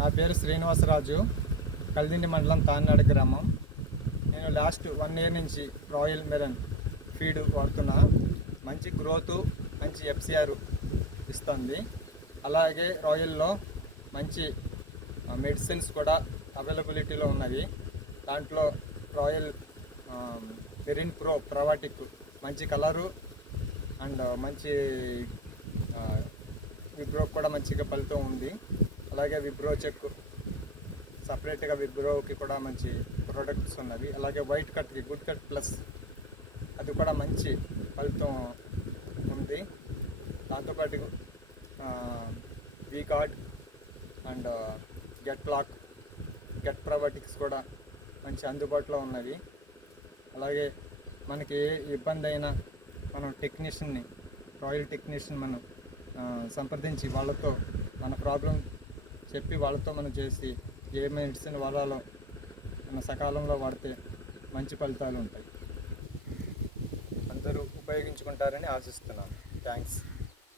నా పేరు శ్రీనివాసరాజు, కల్దిండి మండలం తాన్నాడు గ్రామం. నేను లాస్ట్ 1 ఇయర్ నుంచి రాయల్ మెరన్ ఫీడ్ వాడుతున్నా. మంచి గ్రోతు, మంచి ఎఫ్సిఆర్ ఇస్తుంది. అలాగే రాయల్లో మంచి మెడిసిన్స్ కూడా అవైలబిలిటీలో ఉన్నవి. దాంట్లో రాయల్ మెరిన్ ప్రో ప్రవాటిక్ మంచి కలరు అండ్ మంచి విబ్రో కూడా మంచిగా ఫలితం ఉంది. అలాగే విబ్రో చెక్ సపరేట్గా విబ్రోకి కూడా మంచి ప్రోడక్ట్స్ ఉన్నవి. అలాగే వైట్ కట్కి గుడ్ కట్ ప్లస్ అది కూడా మంచి ఫలితం ఉంది. దాంతోపాటు V card and get lock, get probiotics కూడా మంచి అందుబాటులో ఉన్నవి. అలాగే మనకి ఏ ఇబ్బంది అయినా మనం టెక్నీషియన్ని, రాయల్ టెక్నీషియన్ మనం సంప్రదించి వాళ్ళతో మన ప్రాబ్లం చెప్పి వాళ్ళతో మనం చేసి ఏ మెడిసిన్ వాడాలో మన సకాలంలో వాడితే మంచి ఫలితాలు ఉంటాయి. అందరూ ఉపయోగించుకుంటారని ఆశిస్తున్నాను. థ్యాంక్స్.